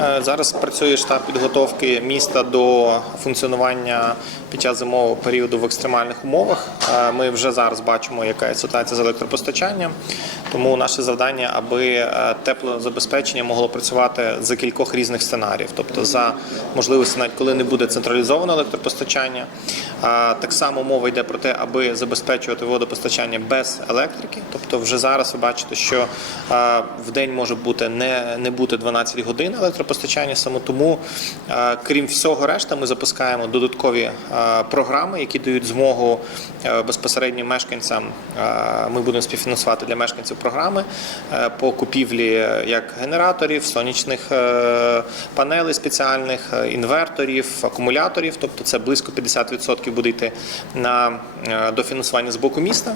Е, Зараз працює штаб підготовки міста до функціонування під час зимового періоду в екстремальних умовах. Е, Ми вже зараз бачимо, яка є ситуація з електропостачанням. Тому наше завдання, аби е, теплозабезпечення могло працювати за кількох різних сценаріїв, тобто за можливості, навіть коли не буде централізоване електропостачання. Так само мова йде про те, аби забезпечувати водопостачання без електрики. Тобто, вже зараз ви бачите, що в день може бути не, не бути 12 годин електропостачання. Саме тому, е, крім всього решта, ми запускаємо додаткові е, програми, які дають змогу е, безпосередньо мешканцям. Ми будемо співфінансувати для мешканців програми по купівлі як генераторів, сонячних панелей спеціальних, інверторів, акумуляторів. Тобто це близько 50% буде йти на дофінансування з боку міста.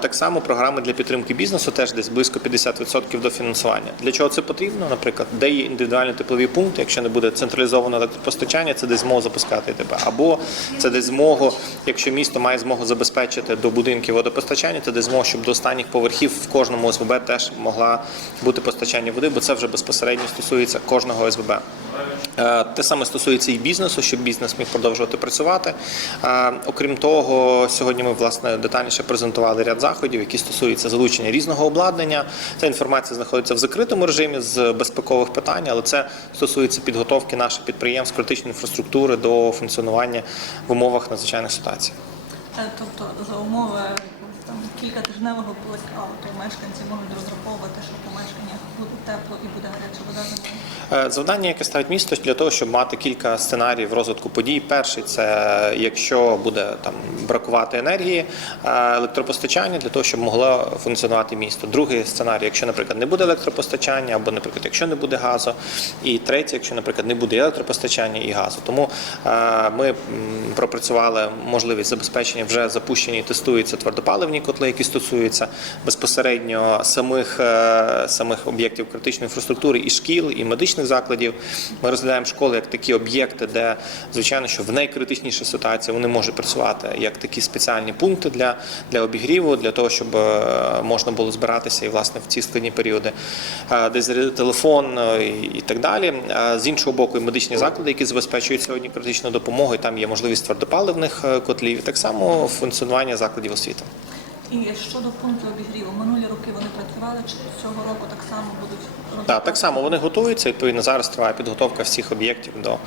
Так само програми для підтримки бізнесу теж десь близько 50% дофінансування. Для чого це потрібно? Наприклад, де є індивідуальний тепловий пункт, якщо не буде централізоване електропостачання, це десь змогу запускати ТП. Або це десь змогу, якщо місто має змогу забезпечити до будинків водопостачання, це десь змогу, щоб до останніх поверхів в кожному ОСББ теж могла бути постачання води, бо це вже безпосередньо стосується кожного ОСББ. Е, Те саме стосується і бізнесу, щоб бізнес міг продовжувати працювати. Е, Окрім того, сьогодні ми власне детальніше презентували ряд заходів, які стосуються залучення різного обладнання. Ця інформація знаходиться в закритому режимі з безпекових питань, але це стосується підготовки наших підприємств критичної інфраструктури до функціонування в умовах надзвичайних ситуацій. Е, Тобто за умови там кількатижневого блекауту мешканці можуть розраховувати, що в помешканнях буде тепло і буде гаряча вода за. Е, Завдання, яке ставить місто для того, щоб мати кілька сценаріїв розвитку подій. Перший це якщо буде там бракувати енергії, е, електропостачання для того, щоб могло функціонувати місто. Другий сценарій, якщо, наприклад, не буде електропостачання, або, наприклад, якщо не буде газу. І третій, якщо, наприклад, не буде електропостачання і газу. Тому е, ми пропрацювали можливість забезпечення вже запущені тестуються твердопаливні котли, які стосуються безпосередньо самих, е, самих об'єктів критичної інфраструктури і шкіл, і медичних закладів. Ми розглядаємо школи як такі об'єкти, де звичайно, що в найкритичнішій ситуації вони можуть працювати як такі спеціальні пункти для, для обігріву, для того, щоб е, можна було збиратися і власне в ці складні періоди, е, де телефон і, так далі. З іншого боку, і медичні заклади, які забезпечують сьогодні критичну допомогу, і там є можливість твердопаливних котлів, так само функціонування закладів освіти. І щодо пункту обігріву, минулі роки вони працювали, чи цього року так само будуть? Так, так само вони готуються. Відповідно, зараз триває підготовка всіх об'єктів до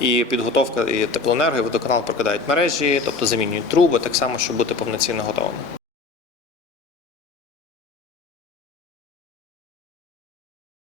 і підготовка і теплоенерго, водоканал прокидають мережі, тобто замінюють труби, так само, щоб бути повноцінно готовими.